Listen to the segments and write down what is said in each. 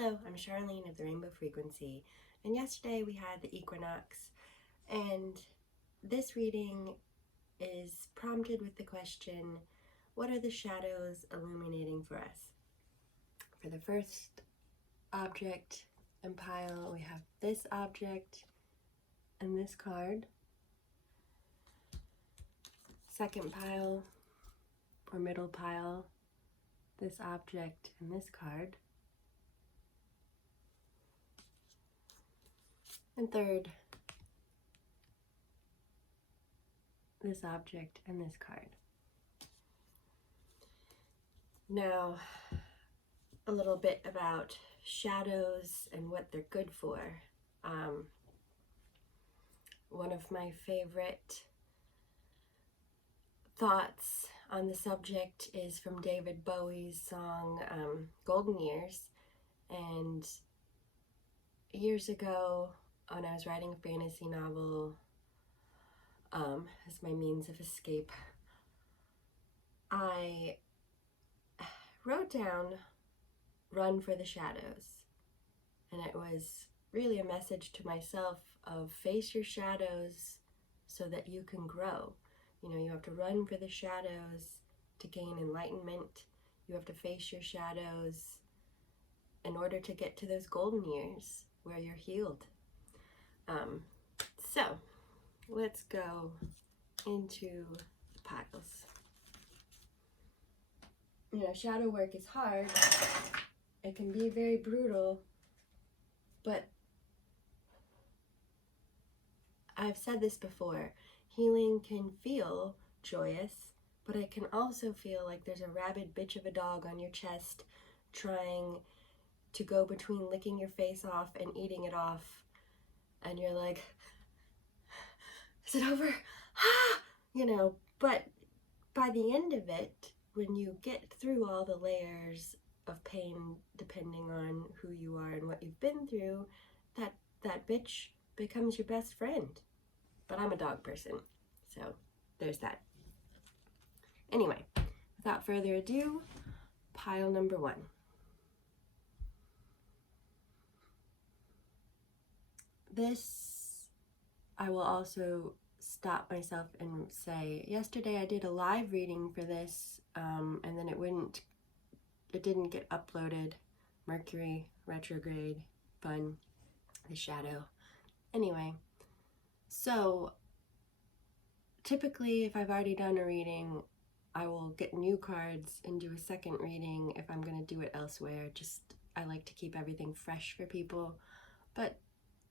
Hello, I'm Charlene of the Rainbow Frequency, and yesterday we had the equinox, and this reading is prompted with the question, what are the shadows illuminating for us? For the first object and pile, we have this object and this card. Second pile, or middle pile, this object and this card. And third, this object and this card. Now, a little bit about shadows and what they're good for. One of my favorite thoughts on the subject is from David Bowie's song Golden Years. And years ago, when I was writing a fantasy novel as my means of escape, I wrote down "Run for the Shadows," and it was really a message to myself of face your shadows so that you can grow. You know, you have to run for the shadows to gain enlightenment. You have to face your shadows in order to get to those golden years where you're healed. So let's go into the piles. You know, shadow work is hard. It can be very brutal, but I've said this before, healing can feel joyous, but it can also feel like there's a rabid bitch of a dog on your chest trying to go between licking your face off and eating it off, and you're like, is it over? You know, but by the end of it, when you get through all the layers of pain, depending on who you are and what you've been through, that bitch becomes your best friend. But I'm a dog person, so there's that. Anyway, without further ado, pile number 1. This, I will also stop myself and say, yesterday I did a live reading for this, and then it didn't get uploaded. Mercury, retrograde, fun, the shadow. Anyway, so typically if I've already done a reading, I will get new cards and do a second reading if I'm going to do it elsewhere. I like to keep everything fresh for people, but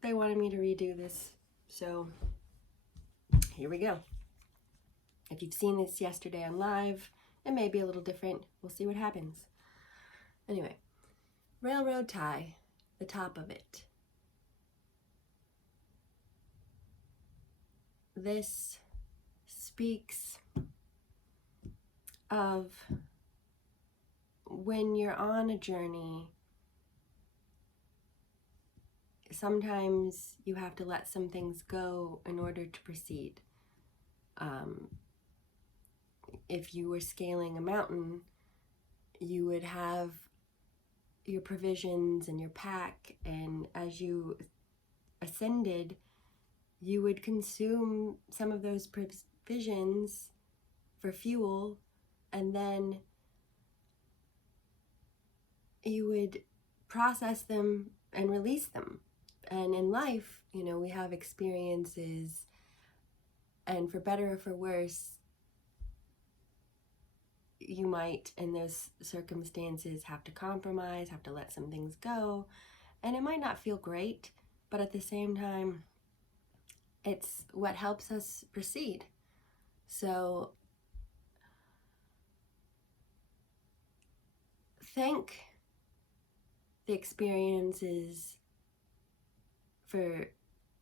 they wanted me to redo this, so here we go. If you've seen this yesterday on live, it may be a little different. We'll see what happens. Anyway, railroad tie, the top of it. This speaks of when you're on a journey, sometimes you have to let some things go in order to proceed. If you were scaling a mountain, you would have your provisions and your pack, and as you ascended, you would consume some of those provisions for fuel, and then you would process them and release them. And in life, you know, we have experiences, and for better or for worse, you might, in those circumstances, have to compromise, have to let some things go, and it might not feel great, but at the same time, it's what helps us proceed. So thank the experiences for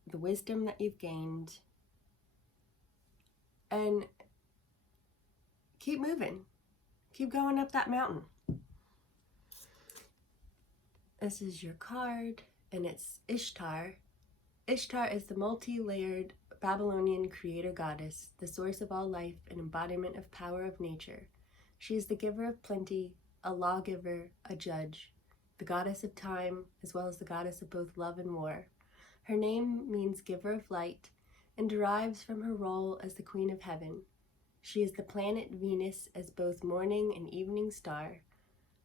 the wisdom that you've gained, and keep moving. Keep going up that mountain. This is your card, and it's Ishtar. Ishtar is the multi-layered Babylonian creator goddess, the source of all life, an embodiment of power of nature. She is the giver of plenty, a lawgiver, a judge. the goddess of time, as well as the goddess of both love and war. Her name means giver of light and derives from her role as the Queen of Heaven. She is the planet Venus as both morning and evening star,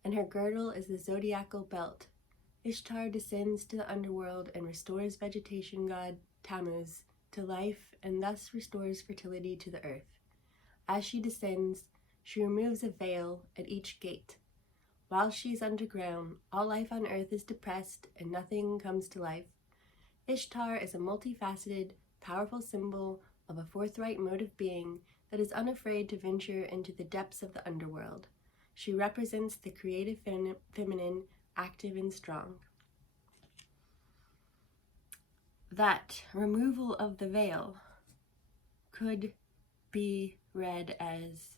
and her girdle is the zodiacal belt. Ishtar descends to the underworld and restores vegetation god Tammuz to life and thus restores fertility to the earth. As she descends, she removes a veil at each gate. While she is underground, all life on earth is depressed and nothing comes to life. Ishtar is a multifaceted, powerful symbol of a forthright mode of being that is unafraid to venture into the depths of the underworld. She represents the creative feminine, active and strong. That removal of the veil could be read as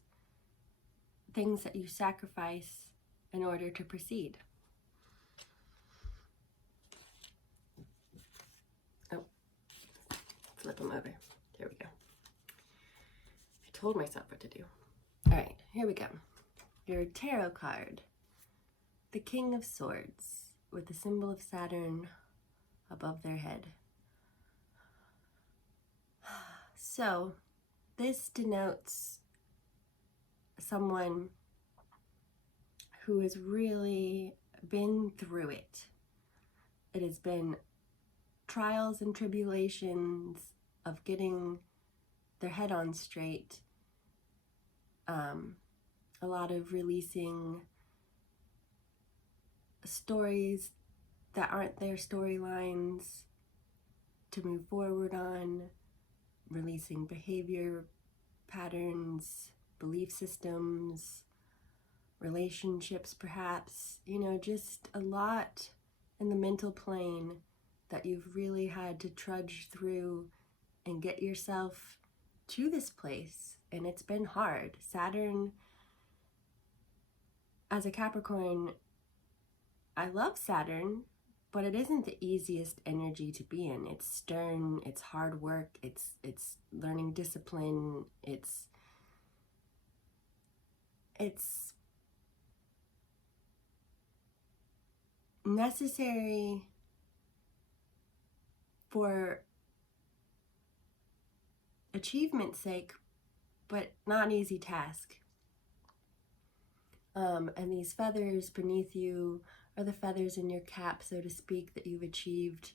things that you sacrifice in order to proceed. Oh, flip them over. There we go. I told myself what to do. All right, here we go. Your tarot card, the King of Swords, with the symbol of Saturn above their head. So, this denotes someone who has really been through it. It has been trials and tribulations of getting their head on straight. A lot of releasing stories that aren't their storylines to move forward on, releasing behavior patterns, belief systems, relationships perhaps, just a lot in the mental plane that you've really had to trudge through and get yourself to this place. And it's been hard. Saturn, as a Capricorn, I love Saturn, but it isn't the easiest energy to be in. It's stern, it's hard work, it's learning discipline, it's necessary for achievement's sake, but not an easy task. And these feathers beneath you are the feathers in your cap, so to speak, that you've achieved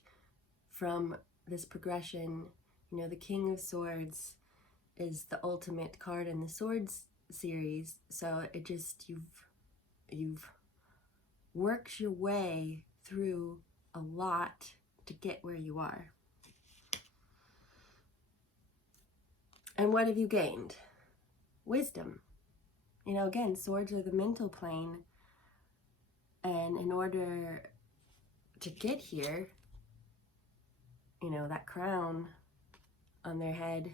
from this progression. The King of Swords is the ultimate card in the Swords series, so it just, you've worked your way through a lot to get where you are. And what have you gained? Wisdom. Again, swords are the mental plane, and in order to get here, that crown on their head,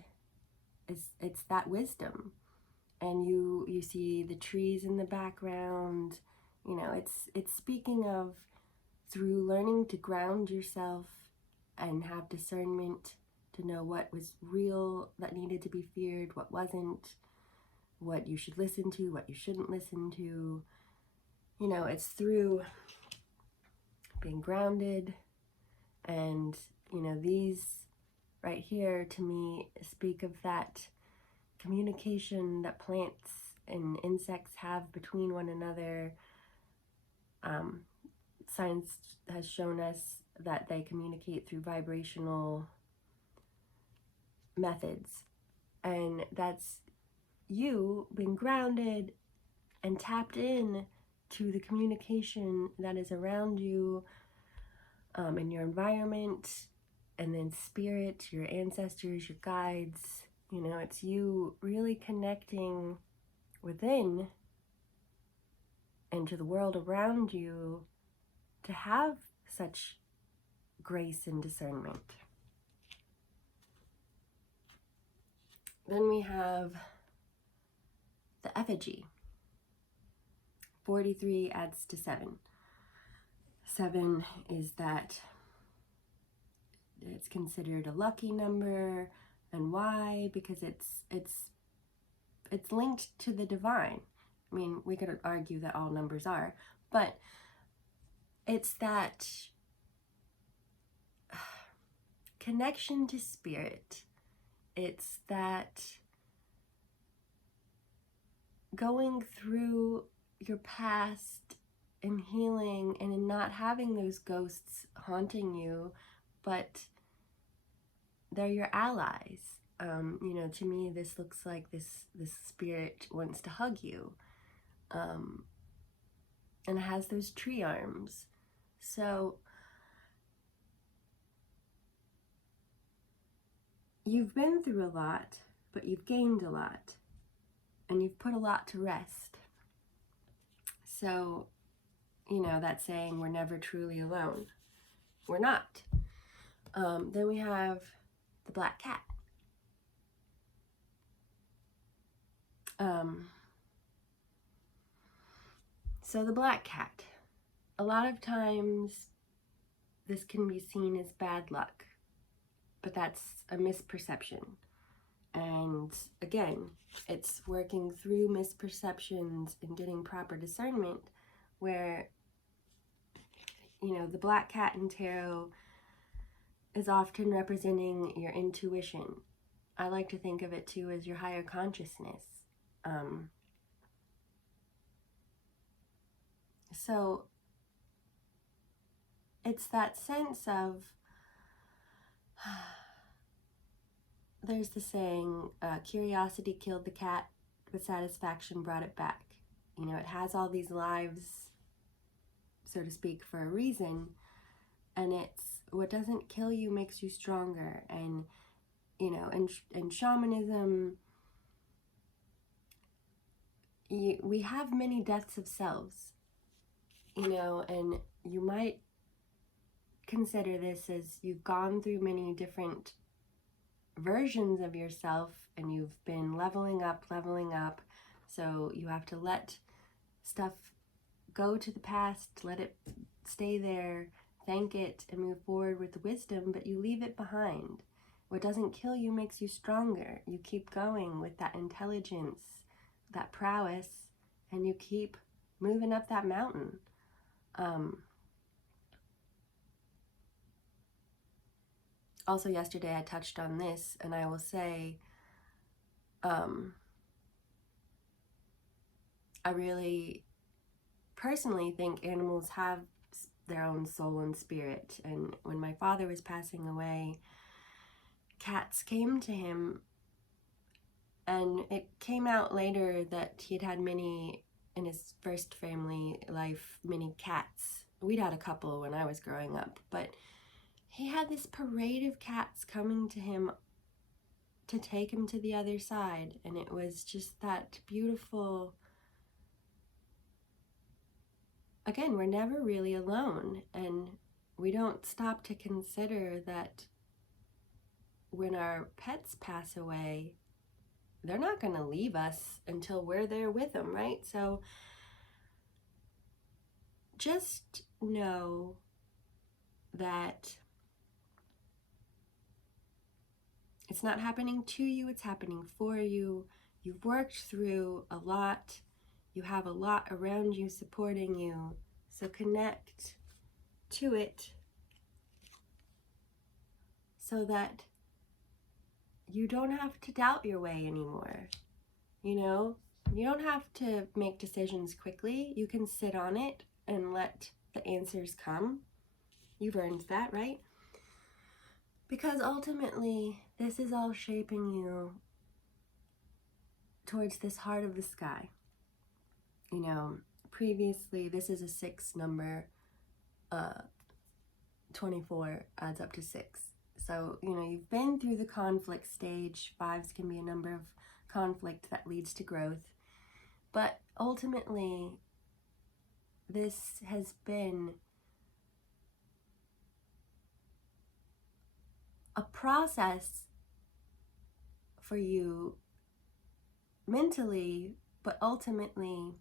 it's that wisdom. And you see the trees in the background. It's speaking of, through learning to ground yourself and have discernment to know what was real that needed to be feared, what wasn't, what you should listen to, what you shouldn't listen to. It's through being grounded. And these right here to me speak of that communication that plants and insects have between one another. Science has shown us that they communicate through vibrational methods, and that's you being grounded and tapped in to the communication that is around you, in your environment, and then spirit, your ancestors, your guides. It's you really connecting within and to the world around you to have such grace and discernment. Then we have the effigy. 43 adds to 7. 7 is that it's considered a lucky number. And why? Because it's linked to the divine. I mean, we could argue that all numbers are, but it's that connection to spirit. It's that going through your past and healing and in not having those ghosts haunting you, but they're your allies. To me, this looks like this spirit wants to hug you, and it has those tree arms. So you've been through a lot, but you've gained a lot, and you've put a lot to rest. So, that saying, we're never truly alone. We're not. Then we have the black cat. So the black cat, a lot of times this can be seen as bad luck, but that's a misperception. And again, it's working through misperceptions and getting proper discernment where, the black cat in tarot is often representing your intuition. I like to think of it too as your higher consciousness. So it's that sense of, there's the saying, curiosity killed the cat, but satisfaction brought it back. It has all these lives, so to speak, for a reason, and it's what doesn't kill you makes you stronger. And in shamanism, we have many deaths of selves, and you might consider this as you've gone through many different versions of yourself and you've been leveling up. So you have to let stuff go to the past, let it stay there, thank it, and move forward with wisdom, but you leave it behind. What doesn't kill you makes you stronger. You keep going with that intelligence, that prowess, and you keep moving up that mountain. Also yesterday I touched on this, and I will say, I really personally think animals have their own soul and spirit. And when my father was passing away, cats came to him, and it came out later that he'd had many, in his first family life, many cats. We'd had a couple when I was growing up, but he had this parade of cats coming to him to take him to the other side. And it was just that beautiful, again, we're never really alone. And we don't stop to consider that when our pets pass away, they're not going to leave us until we're there with them, right? So just know that it's not happening to you, it's happening for you. You've worked through a lot. You have a lot around you supporting you. So connect to it so that you don't have to doubt your way anymore. You don't have to make decisions quickly. You can sit on it and let the answers come. You've earned that, right? Because ultimately, this is all shaping you towards this heart of the sky. Previously, this is a 6 number, 24 adds up to 6. So, you've been through the conflict stage. 5s can be a number of conflict that leads to growth. But ultimately, this has been a process for you mentally, but ultimately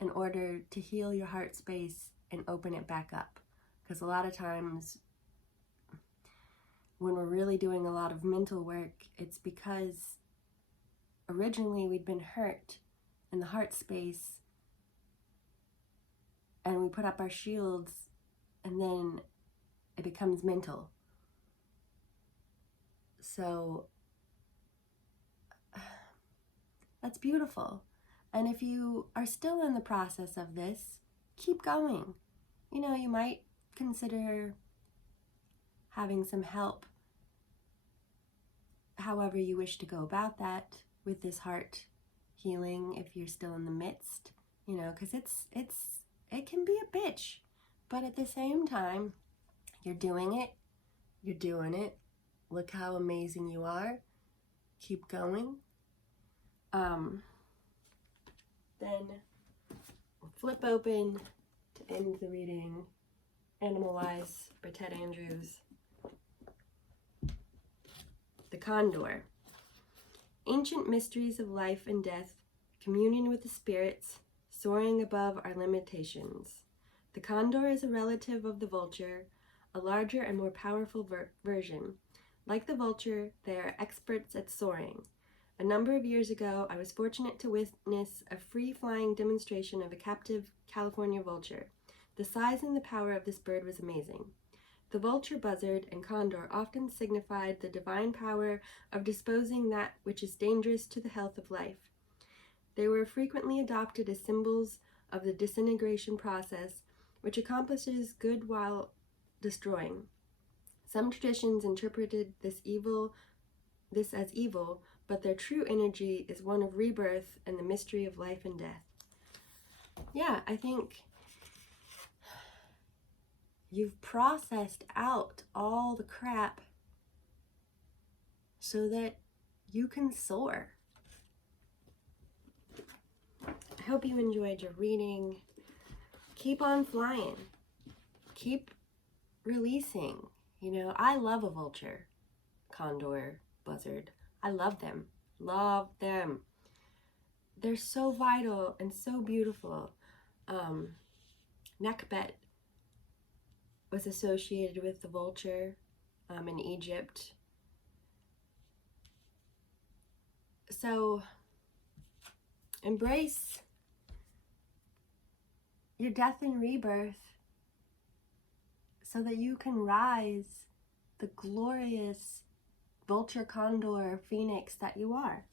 in order to heal your heart space and open it back up. Because a lot of times when we're really doing a lot of mental work, it's because originally we'd been hurt in the heart space and we put up our shields and then it becomes mental. So that's beautiful. And if you are still in the process of this, keep going. You know, you might consider having some help, however you wish to go about that, with this heart healing if you're still in the midst, you know, because it can be a bitch, but at the same time, you're doing it. Look how amazing you are. Keep going. Then we'll flip open to end the reading, Animal Wise by Ted Andrews. The Condor. Ancient mysteries of life and death, communion with the spirits, soaring above our limitations. The condor is a relative of the vulture, a larger and more powerful version. Like the vulture, they are experts at soaring. A number of years ago, I was fortunate to witness a free-flying demonstration of a captive California vulture. The size and the power of this bird was amazing. The vulture, buzzard, and condor often signified the divine power of disposing that which is dangerous to the health of life. They were frequently adopted as symbols of the disintegration process, which accomplishes good while destroying. Some traditions interpreted this as evil, but their true energy is one of rebirth and the mystery of life and death. Yeah, I think you've processed out all the crap so that you can soar. I hope you enjoyed your reading. Keep on flying. Keep releasing. You know, I love a vulture, condor, buzzard. I love them. Love them. They're so vital and so beautiful. Nekhbet was associated with the vulture in Egypt. So embrace your death and rebirth so that you can rise the glorious vulture, condor, phoenix that you are.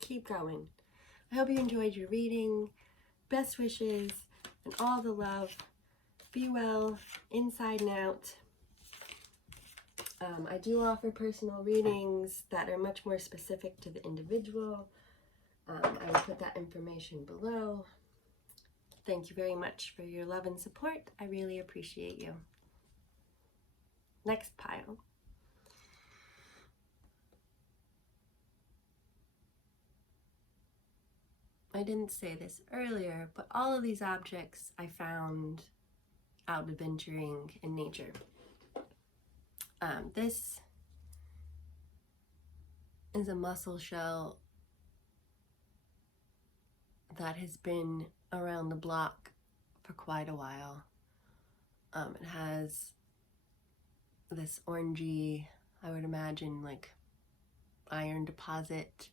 Keep going. I hope you enjoyed your reading. Best wishes and all the love. Be well, inside and out. I do offer personal readings that are much more specific to the individual. I will put that information below. Thank you very much for your love and support. I really appreciate you. Next pile. I didn't say this earlier, but all of these objects I found out adventuring in nature. This is a mussel shell that has been around the block for quite a while. It has this orangey, I would imagine, like iron deposit.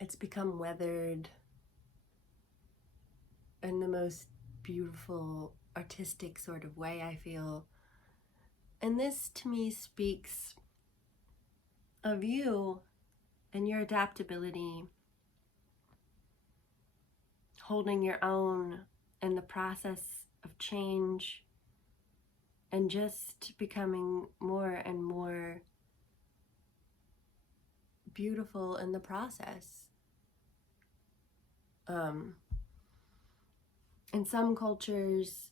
It's become weathered in the most beautiful, artistic sort of way, I feel. And this to me speaks of you and your adaptability, holding your own in the process of change, and just becoming more and more beautiful in the process. In some cultures,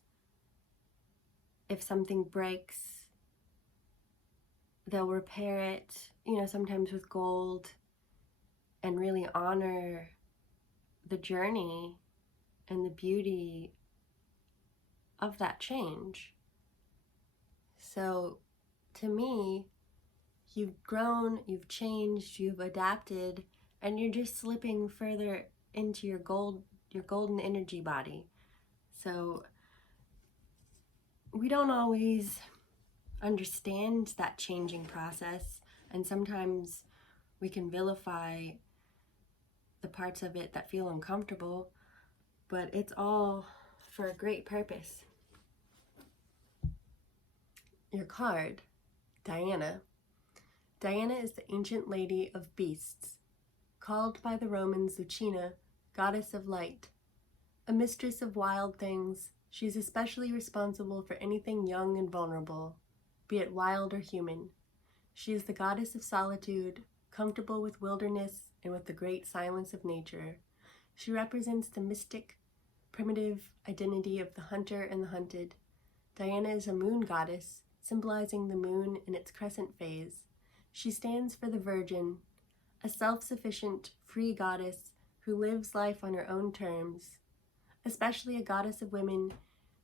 if something breaks, they'll repair it, you know, sometimes with gold, and really honor the journey and the beauty of that change. So to me, you've grown, you've changed, you've adapted, and you're just slipping further into your golden energy body. So we don't always understand that changing process, and sometimes we can vilify the parts of it that feel uncomfortable, but it's all for a great purpose. Your card, Diana. Diana is the ancient lady of beasts, called by the Romans Lucina, goddess of light. A mistress of wild things, she is especially responsible for anything young and vulnerable, be it wild or human. She is the goddess of solitude, comfortable with wilderness and with the great silence of nature. She represents the mystic, primitive identity of the hunter and the hunted. Diana is a moon goddess, symbolizing the moon in its crescent phase. She stands for the virgin, a self-sufficient, free goddess who lives life on her own terms. Especially a goddess of women,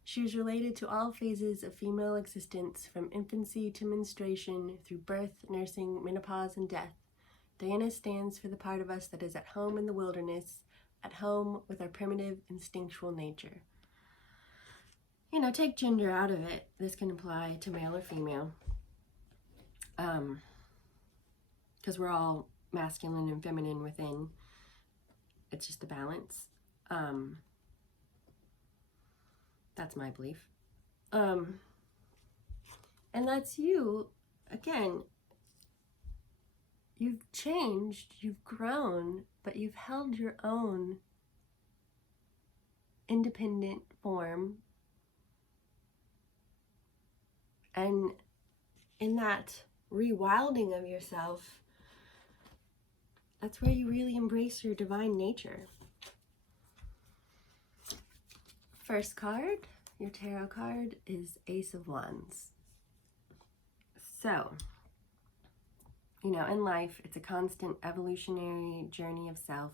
she is related to all phases of female existence, from infancy to menstruation, through birth, nursing, menopause, and death. Diana stands for the part of us that is at home in the wilderness, at home with our primitive, instinctual nature. You know, take gender out of it. This can apply to male or female. Because we're all masculine and feminine within. It's just a balance. That's my belief. And that's you. Again, you've changed, you've grown, but you've held your own independent form. And in that rewilding of yourself, that's where you really embrace your divine nature. First card, your tarot card, is Ace of Wands. So, you know, in life, it's a constant evolutionary journey of self.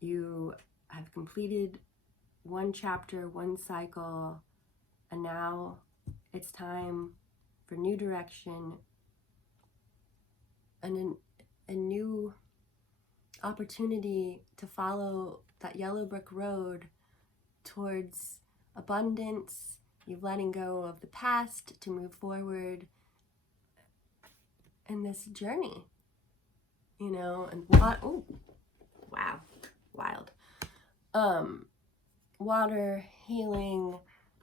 You have completed one chapter, one cycle, and now it's time for new direction and a new opportunity to follow that yellow brick road towards abundance. You've letting go of the past to move forward in this journey, you know. And what? Oh, wow, wild. Water, healing,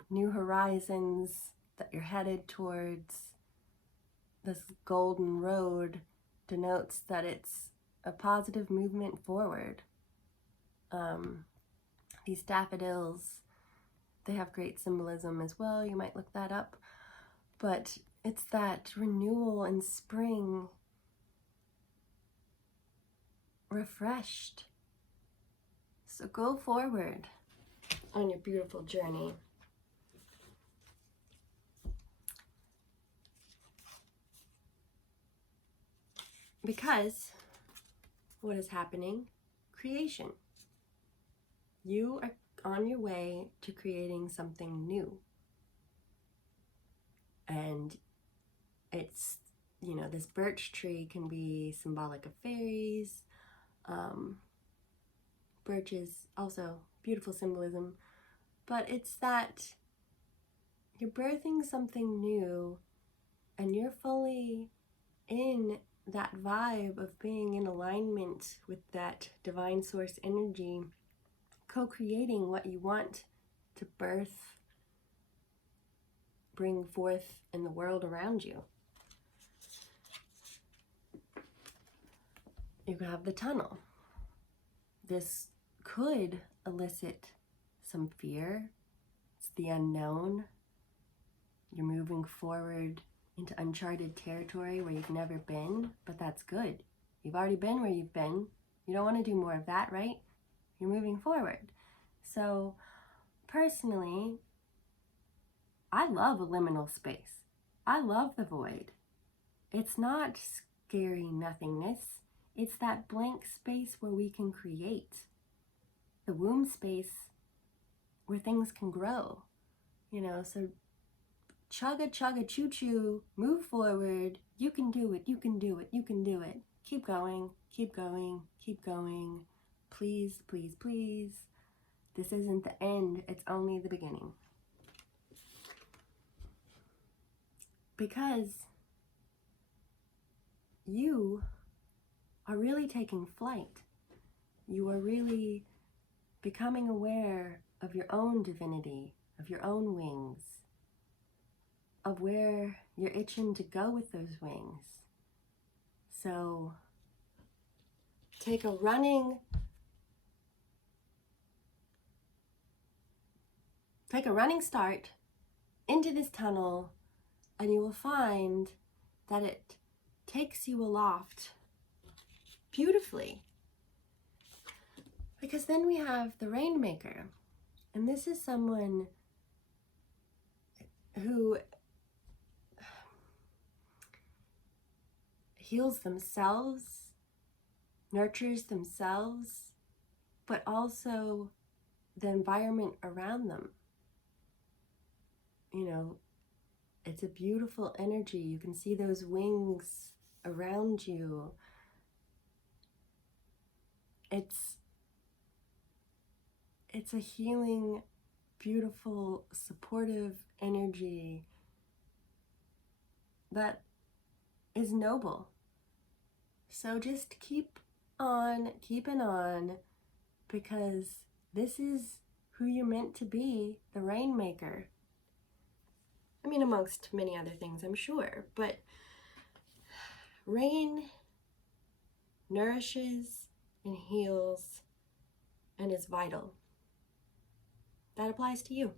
new horizons that you're headed towards. This golden road denotes that it's a positive movement forward. These daffodils, they have great symbolism as well. You might look that up. But it's that renewal and spring, refreshed. So go forward on your beautiful journey. Because what is happening? Creation. You are on your way to creating something new. And it's, you know, this birch tree can be symbolic of fairies. Birch is also beautiful symbolism. But it's that you're birthing something new and you're fully in that vibe of being in alignment with that divine source energy, co-creating what you want to birth, bring forth in the world around you. You have the tunnel. This could elicit some fear. It's the unknown. You're moving forward into uncharted territory where you've never been, but that's good. You've already been where you've been. You don't want to do more of that, right? You're moving forward. So, personally, I love a liminal space. I love the void. It's not scary nothingness. It's that blank space where we can create. The womb space where things can grow. You know, so chugga, chugga, choo choo, move forward. You can do it, you can do it, you can do it. Keep going, keep going, keep going. Please, please, please. This isn't the end, it's only the beginning. Because you are really taking flight. You are really becoming aware of your own divinity, of your own wings, of where you're itching to go with those wings. So take a running start into this tunnel, and you will find that it takes you aloft beautifully. Because then we have the Rainmaker, and this is someone who heals themselves, nurtures themselves, but also the environment around them. You know, it's a beautiful energy. You can see those wings around you. It's a healing, beautiful, supportive energy that is noble. So just keep on keeping on, because this is who you're meant to be, the Rainmaker. I mean, amongst many other things, I'm sure, but rain nourishes and heals and is vital. That applies to you.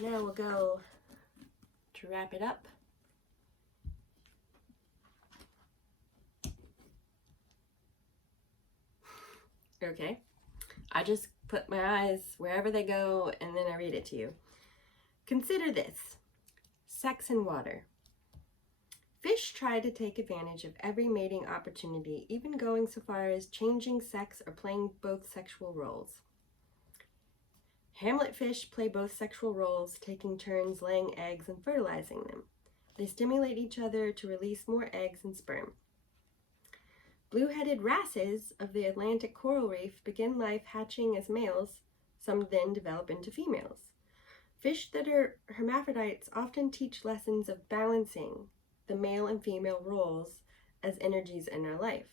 Now we'll go to wrap it up. Okay, I just put my eyes wherever they go and then I read it to you. Consider this: sex and water. Fish try to take advantage of every mating opportunity, even going so far as changing sex or playing both sexual roles. Hamlet fish play both sexual roles, taking turns laying eggs and fertilizing them. They stimulate each other to release more eggs and sperm. Blue-headed wrasses of the Atlantic coral reef begin life hatching as males, some then develop into females. Fish that are hermaphrodites often teach lessons of balancing the male and female roles as energies in our life,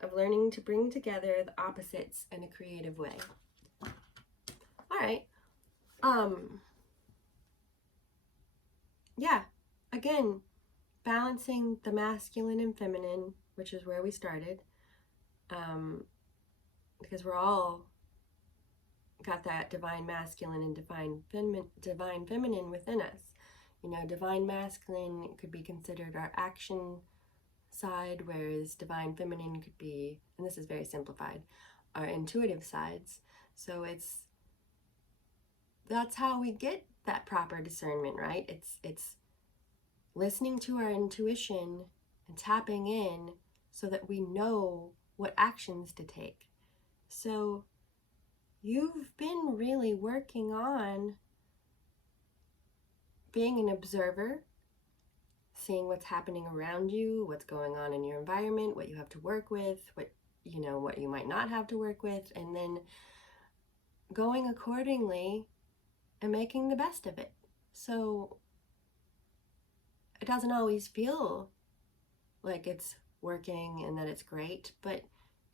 of learning to bring together the opposites in a creative way. All right. Yeah, again, balancing the masculine and feminine, which is where we started, because we're all got that divine masculine and divine feminine within us. You know, divine masculine could be considered our action side, whereas divine feminine could be, and this is very simplified, our intuitive sides. So that's how we get that proper discernment, right? It's listening to our intuition and tapping in so that we know what actions to take. So you've been really working on being an observer, seeing what's happening around you, what's going on in your environment, what you have to work with, what you might not have to work with, and then going accordingly and making the best of it. So it doesn't always feel like it's working and that it's great, but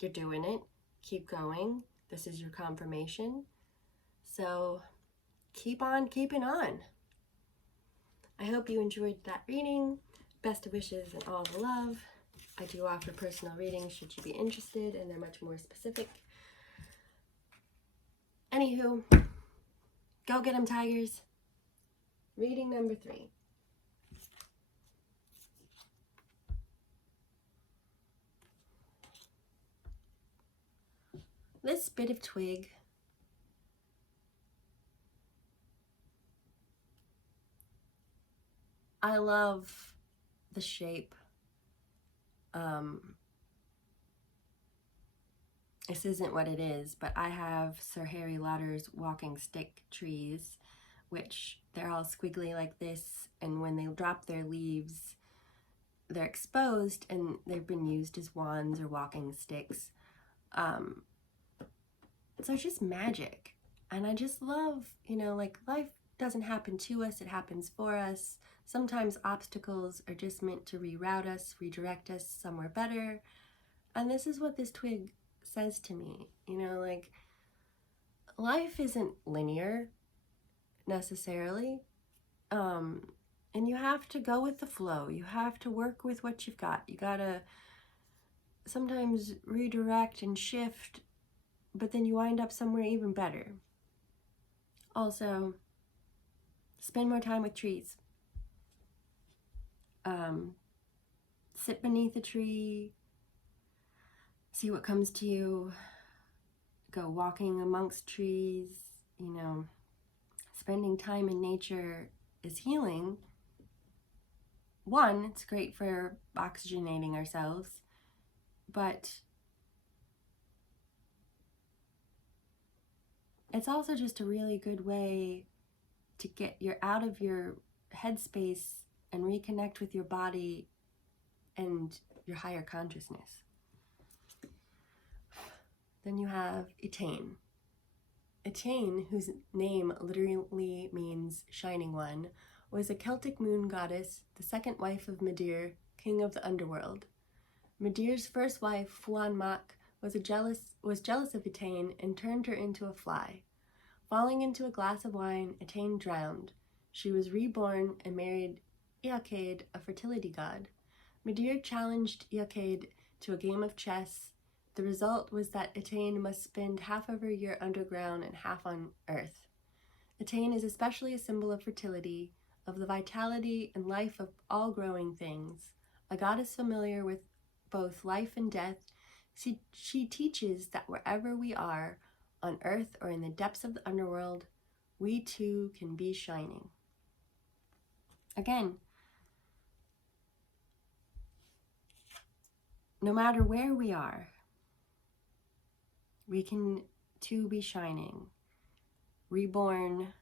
you're doing it. Keep going. This is your confirmation. So keep on keeping on. I hope you enjoyed that reading. Best of wishes and all the love. I do offer personal readings should you be interested, and they're much more specific. Anywho, go get 'em, tigers. Reading number 3. This bit of twig I love the shape. This isn't what it is, but I have Sir Harry Lauder's walking stick trees, which they're all squiggly like this, and when they drop their leaves, they're exposed and they've been used as wands or walking sticks. So it's just magic. And I just love, like, life doesn't happen to us, it happens for us. Sometimes obstacles are just meant to reroute us, redirect us somewhere better. And this is what this twig says to me, like, life isn't linear necessarily. And you have to go with the flow. You have to work with what you've got. You gotta sometimes redirect and shift, but then you wind up somewhere even better. Also, spend more time with trees. Sit beneath a tree, see what comes to you, go walking amongst trees, spending time in nature is healing. One, it's great for oxygenating ourselves, but it's also just a really good way to get you out of your headspace and reconnect with your body and your higher consciousness. Then you have Etain. Etain, whose name literally means shining one, was a Celtic moon goddess, the second wife of Midir, king of the underworld. Midir's first wife, Fuan Mak, was jealous of Etain and turned her into a fly. Falling into a glass of wine, Etain drowned. She was reborn and married Eochaid, a fertility god. Midir challenged Eochaid to a game of chess. The result was that Etain must spend half of her year underground and half on earth. Etain is especially a symbol of fertility, of the vitality and life of all growing things. A goddess familiar with both life and death, she teaches that wherever we are, on earth or in the depths of the underworld, we too can be shining. Again, no matter where we are, we can too be shining, reborn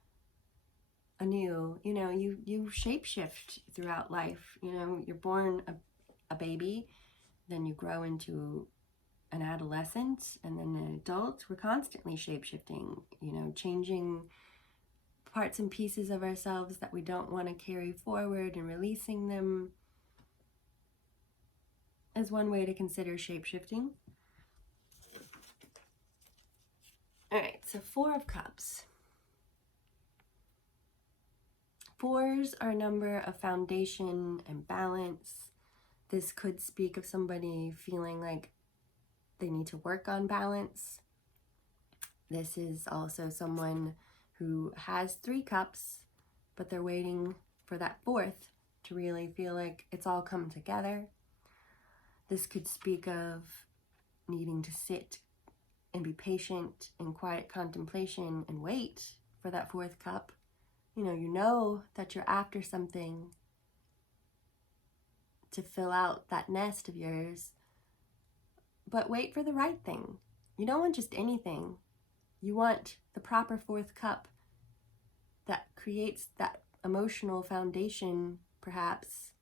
anew. You shapeshift throughout life. You're born a baby, then you grow into an adolescent, and then an adult. We're constantly shapeshifting, changing parts and pieces of ourselves that we don't want to carry forward and releasing them is one way to consider shapeshifting. All right, so 4 of Cups. 4s are a number of foundation and balance. This could speak of somebody feeling like they need to work on balance. This is also someone who has 3 cups, but they're waiting for that 4th to really feel like it's all come together. This could speak of needing to sit and be patient in quiet contemplation and wait for that 4th cup. You know that you're after something to fill out that nest of yours, but wait for the right thing. You don't want just anything. You want the proper 4th cup that creates that emotional foundation, perhaps,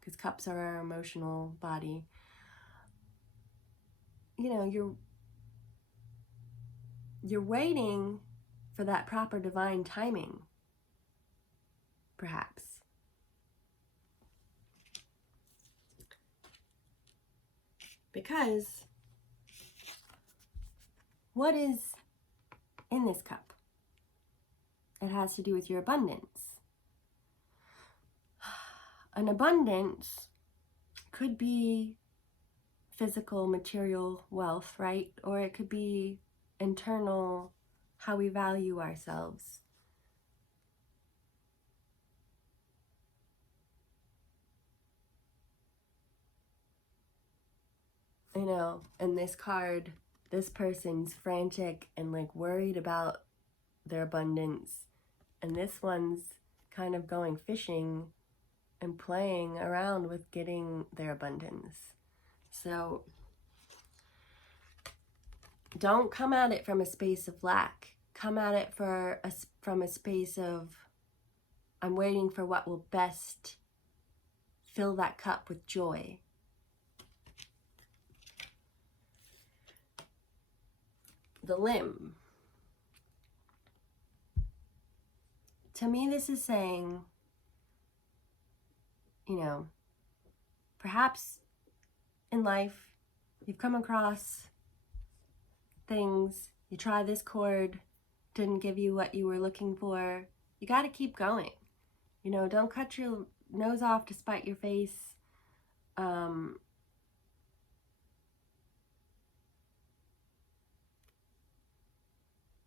because cups are our emotional body. You're waiting for that proper divine timing, perhaps. Because what is in this cup? It has to do with your abundance. An abundance could be physical, material wealth, right? Or it could be internal, how we value ourselves. In this card, this person's frantic and worried about their abundance, and this one's kind of going fishing and playing around with getting their abundance. So don't come at it from a space of lack. Come at it from a space of, I'm waiting for what will best fill that cup with joy. The limb. To me, this is saying, perhaps in life, you've come across things, you try this chord, didn't give you what you were looking for, you got to keep going. You know, don't cut your nose off to spite your face.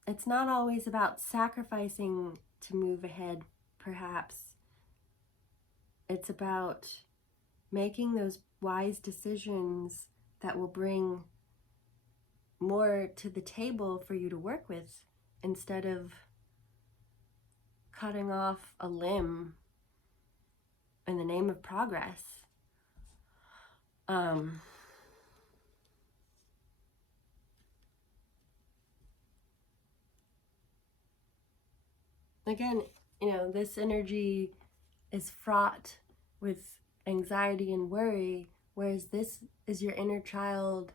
It's not always about sacrificing to move ahead, perhaps. It's about making those wise decisions that will bring more to the table for you to work with, instead of cutting off a limb in the name of progress. Again, you know, this energy is fraught with anxiety and worry, whereas this is your inner child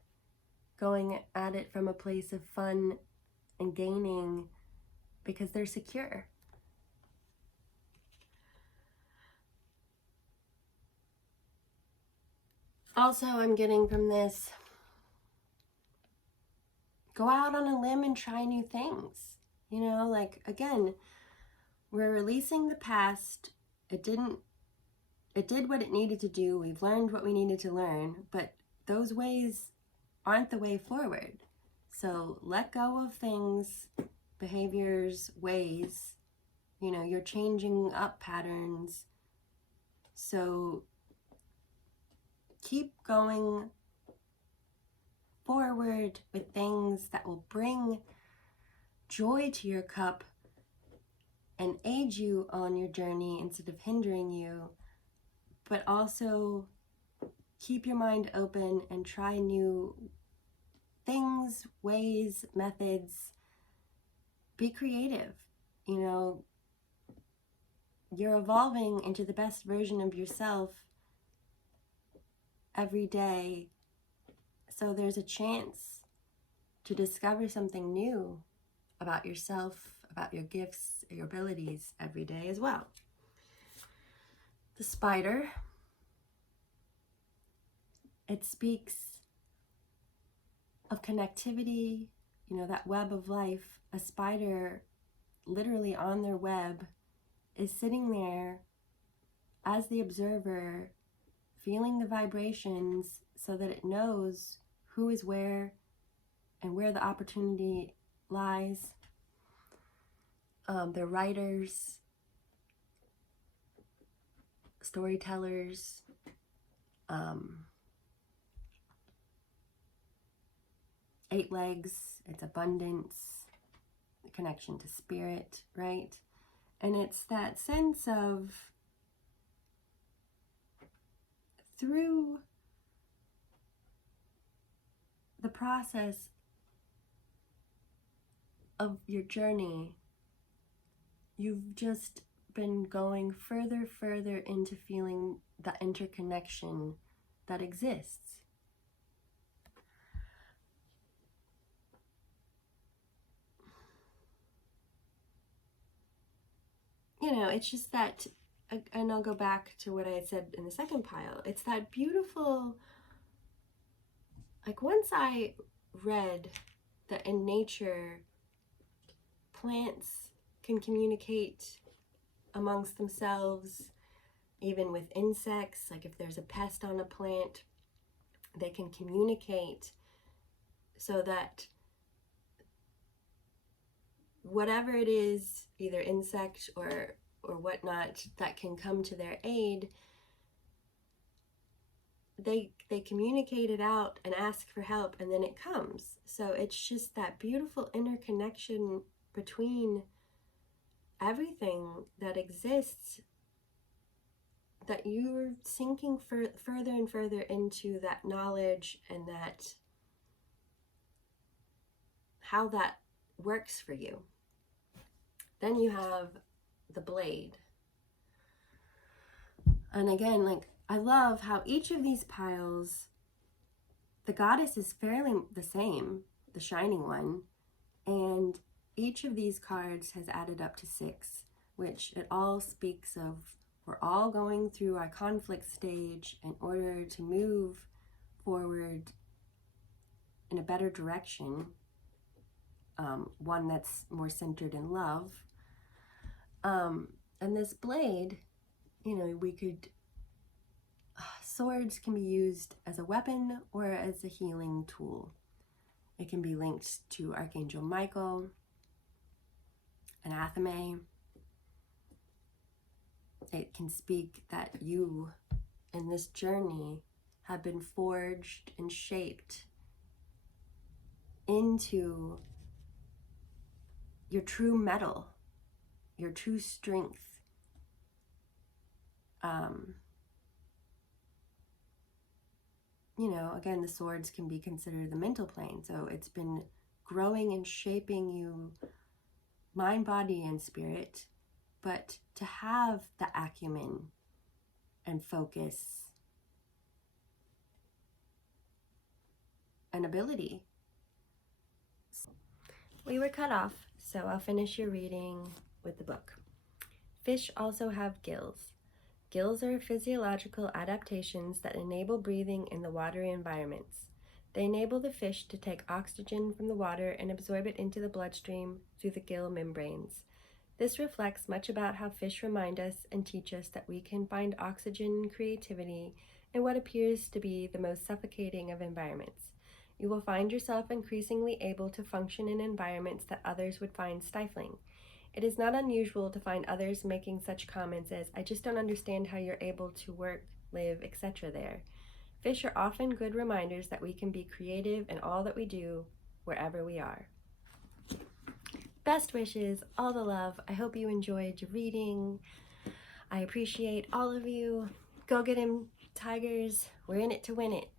going at it from a place of fun and gaining because they're secure. Also, I'm getting from this, go out on a limb and try new things. You know, like, again, we're releasing the past. It did what it needed to do. We've learned what we needed to learn, but those ways aren't the way forward. So let go of things, behaviors, ways. You know, you're changing up patterns. So keep going forward with things that will bring joy to your cup and aid you on your journey instead of hindering you, but also keep your mind open and try new things, ways, methods. Be creative. You know, you're evolving into the best version of yourself every day. So there's a chance to discover something new about yourself, about your gifts, your abilities every day as well. The spider, it speaks of connectivity, you know, that web of life. A spider, literally on their web, is sitting there as the observer, feeling the vibrations so that it knows who is where and where the opportunity lies. They're writers, storytellers, eight legs, it's abundance, connection to spirit, right? And it's that sense of, through the process of your journey, you've just been going further into feeling the interconnection that exists. You know, it's just that, and I'll go back to what I had said in the second pile, it's that beautiful, like, once I read that in nature, plants can communicate amongst themselves, even with insects. Like if there's a pest on a plant, they can communicate so that whatever it is, either insect or whatnot, that can come to their aid, they communicate it out and ask for help, and then it comes. So it's just that beautiful interconnection between everything that exists, that you're sinking further and further into that knowledge and that how that works for you. Then you have the blade. And again, like, I love how each of these piles, the goddess is fairly the same, the shining one, and each of these cards has added up to 6, which it all speaks of, we're all going through our conflict stage in order to move forward in a better direction. one that's more centered in love. And this blade, you know, swords can be used as a weapon or as a healing tool. It can be linked to Archangel Michael, anathema. It can speak that you, in this journey, have been forged and shaped into your true metal, your true strength. You know, again, the swords can be considered the mental plane. So it's been growing and shaping you, mind, body, and spirit. But to have the acumen and focus and ability. We were cut off, so I'll finish your reading with the book. Fish also have gills. Gills are physiological adaptations that enable breathing in the watery environments. They enable the fish to take oxygen from the water and absorb it into the bloodstream through the gill membranes. This reflects much about how fish remind us and teach us that we can find oxygen and creativity in what appears to be the most suffocating of environments. You will find yourself increasingly able to function in environments that others would find stifling. It is not unusual to find others making such comments as, "I just don't understand how you're able to work, live, etc. there." Fish are often good reminders that we can be creative in all that we do, wherever we are. Best wishes, all the love. I hope you enjoyed your reading. I appreciate all of you. Go get him, Tigers. We're in it to win it.